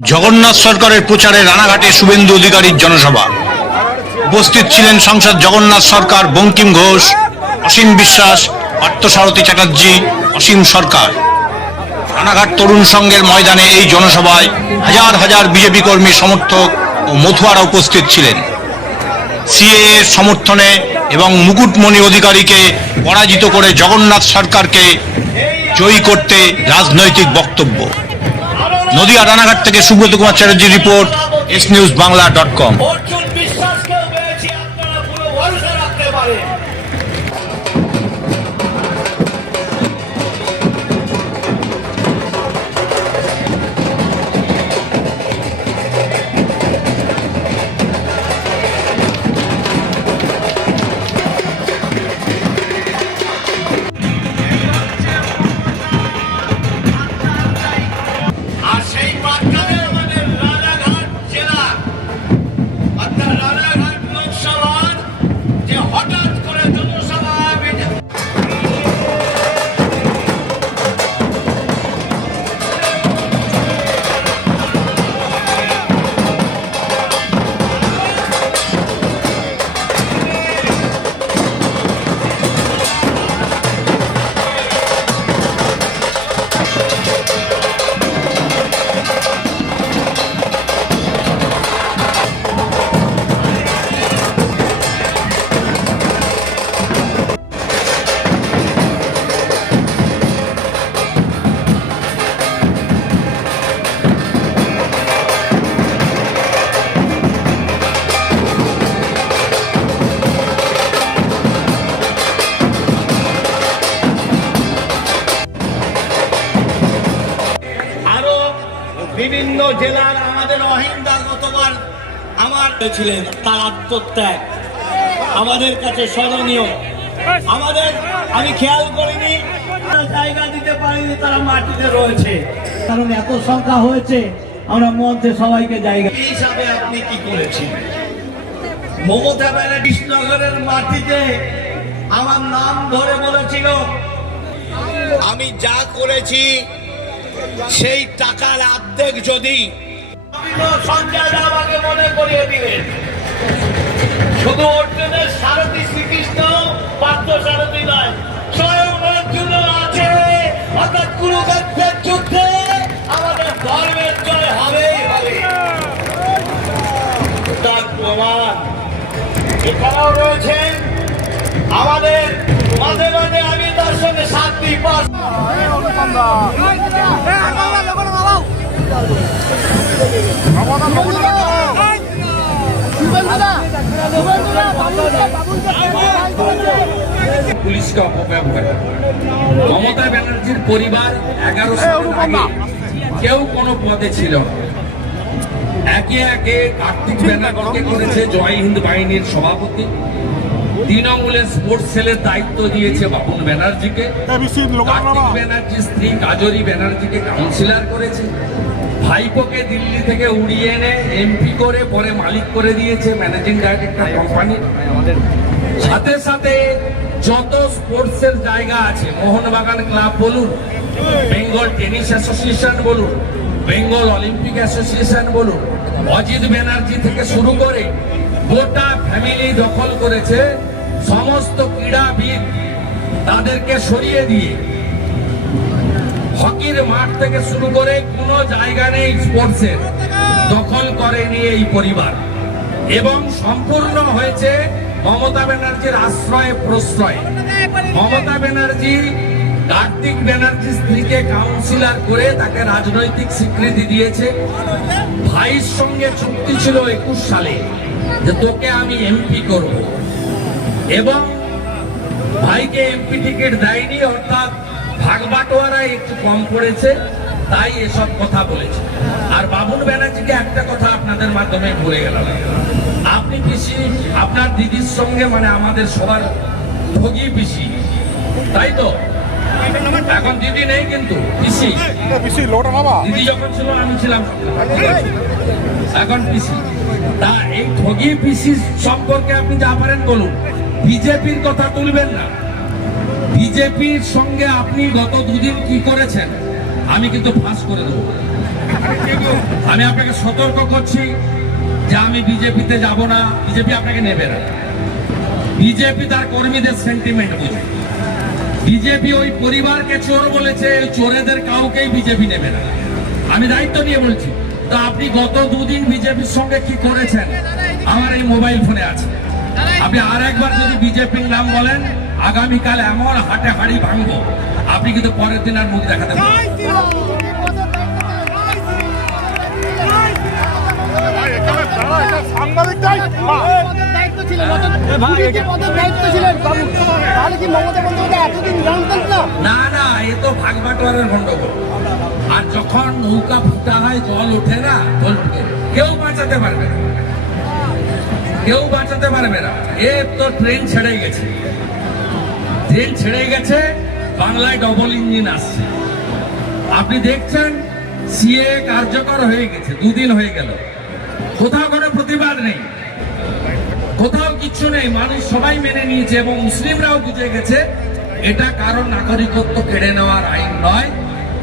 জগন্নাথ সরকারের প্রচারে রানাঘাটে শুভেন্দু অধিকারীর জনসভা। উপস্থিত ছিলেন সাংসদ জগন্নাথ সরকার, বঙ্কিম ঘোষ, অসীম বিশ্বাস পার্থসারথী চ্যাটার্জি, অসীম সরকার। রানাঘাট তরুণ সংঘের ময়দানে এই জনসভায় হাজার হাজার বিজেপি কর্মী সমর্থক ও মথুয়ারা উপস্থিত ছিলেন। সিএ সমর্থনে এবং মুকুটমণি অধিকারীকে পরাজিত করে জগন্নাথ সরকারকে জয়ী করতে রাজনৈতিক বক্তব্য। নদিয়া রানাঘাট থেকে Subrata Kumar চ্যাটার্জির report S news Bangla dot com জেলার আমাদের অহিন্দা গতবার আমার ছিলেন তার আত্মত্যাগ। আমাদের কাছে স্মরণীয়। আমাদের, আমি খেয়াল করিনি জায়গা দিতে পারিনি, তারা মাটিতে রয়েছে। কারণ এত সংখ্যা হয়েছে, আমরা মঞ্চে সবাইকে জায়গা হিসাবে আপনি কি করেছেন? মমতা ব্যানার্জি নগরের মাটিতে আমার নাম ধরে বলেছিল, আমি যা করেছি সেই টাকার অর্ধেক যদি শুধু অর্জুনের শ্রীকৃষ্ণ, পার্থ নয়, স্বয়ং অর্জুন আছে। অর্থাৎ কুরুক্ষেত্রের যুদ্ধে আমাদের ধর্মের জয় হবেই হবে। তার প্রমাণ এখানেও রয়েছেন আমাদের মাঝে মাঝে আমি তার সঙ্গে দিই পাঁচ পুলিশকে অপব্যবহার মমতা ব্যানার্জির পরিবার এগারো কেউ কোনো পদে ছিল। একে একে কার্তিক ব্যানার্জিকে করেছে জয় হিন্দ বাহিনীর সভাপতি। তৃণমূলের স্পোর্টস সেলের দায়িত্ব দিয়েছে বাবুন ব্যানার্জিকে। কার্তিক ব্যানার্জির স্ত্রী কাজরি ব্যানার্জিকে কাউন্সিলর করেছে। ভাইপোকে দিল্লি থেকে উড়িয়ে এনে এমপি করে পরে মালিক করে দিয়েছে ম্যানেজিং ডাইরেক্টর কোম্পানি সাথে সাথে যত স্পোর্টসের জায়গা আছে মোহনবাগান ক্লাব বলুন বেঙ্গল টেনিস অ্যাসোসিয়েশন বলুন বেঙ্গল অলিম্পিক অ্যাসোসিয়েশন বলুন অজিত ব্যানার্জি থেকে শুরু করে গোটা ফ্যামিলি দখল করেছে, সমস্ত ক্রীড়াবিদ তাদেরকে সরিয়ে দিয়ে। হকির মাঠ থেকে শুরু করে কোনো জায়গা নেই স্পোর্টসের, দখল করেনি এই পরিবার। এবং সম্পূর্ণ হয়েছে মমতা ব্যানার্জির আশ্রয়ে প্রশ্রয়। মমতা ব্যানার্জি কার্তিক ব্যানার্জি স্ত্রীকে কাউন্সিলর করে তাকে রাজনৈতিক স্বীকৃতি দিয়েছে। ভাইয়ের সঙ্গে চুক্তি ছিল একুশ সালে। যে তোকে আমি এমপি করব। এবং ভাইকে এমপি টিকিট দেয়নি, অর্থাৎ ভাগ বাটোয়ারা একটু কম পড়েছে, তাই এসব কথা বলেছে। আর বাবুন ব্যানার্জিকে একটা কথা আপনাদের মাধ্যমে ভুলে গেলাম। আপনি পিসি, আপনার দিদির সঙ্গে মানে আমাদের সবার ভোগী পিসি, তাই তো? এখন দিদি নেই কিন্তু পিসি। পিসি লোটা বাবা। দিদি যখন ছিল আমি ছিলাম। এখন পিসি। তা এই ঠগি পিসি সম্পর্কে আপনি যা পারেন বলুন। বিজেপির কথা তুলবেন না। বিজেপির সঙ্গে আপনি গত দুদিন কি করেছেন আমি কিন্তু ফাঁস করে দেবো। আমি আপনাকে সতর্ক করছি যে আমি বিজেপিতে যাব না। বিজেপি আপনাকে নেবে না। বিজেপি তার কর্মীদের সেন্টিমেন্ট বুঝে বিজেপি ওই পরিবারকে চোর বলেছে চোরেদের কাউকেই বিজেপি নেবে না। আমি দায়িত্ব নিয়ে বলছি, তো আপনি গত দুদিন বিজেপির সঙ্গে কি করেছেন? আমার এই মোবাইল ফোনে আছে। আপনি আর একবার যদি বিজেপির নাম বলেন, আগামীকাল এমন হাটে হাড়ি ভাঙবো। আপনি কিন্তু পরের দিন আর মুখ দেখাতে পারবেন না। সাংবাদিকটাই। পদের দায়িত্ব ছিল পুলিশের যে পদের দায়িত্ব ছিলেন। বাবু তাহলে কি মমতা বন্দ্যোপাধ্যায় এতদিন জানতেন না? না না এ তো ভাগ বাটোয়ারের গন্ডগোল। আর যখন নৌকা ফুটা হয় জল ওঠে না জল কেউ বাঁচাতে পারবে না। কেউ বাঁচাতে পারবে না। এ তো ট্রেন ছেড়ে গেছে। ট্রেন ছেড়ে গেছে বাংলায় ডবল ইঞ্জিন আসছে। আপনি দেখছেন সিএ কার্যকর হয়ে গেছে দুদিন হয়ে গেল। কোথাও কোনো প্রতিবাদ নেই। কোথাও কিচ্ছু নেই, মানুষ সবাই মেনে নিয়েছে এবং মুসলিমরাও বুঝে গেছে, এটা কারণ নাগরিকত্ব কেড়ে নেওয়ার আইন নয়।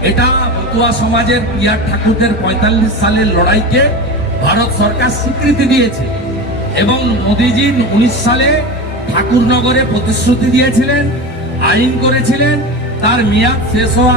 এটা বতুয়া সমাজের পিয়ার ঠাকুরদের পঁয়তাল্লিশ সালের লড়াইকে ভারত সরকার স্বীকৃতি দিয়েছে এবং মোদিজি উনিশ সালে ঠাকুরনগরে প্রতিশ্রুতি দিয়েছিলেন, আইন করেছিলেন, তার মেয়াদ শেষ হওয়া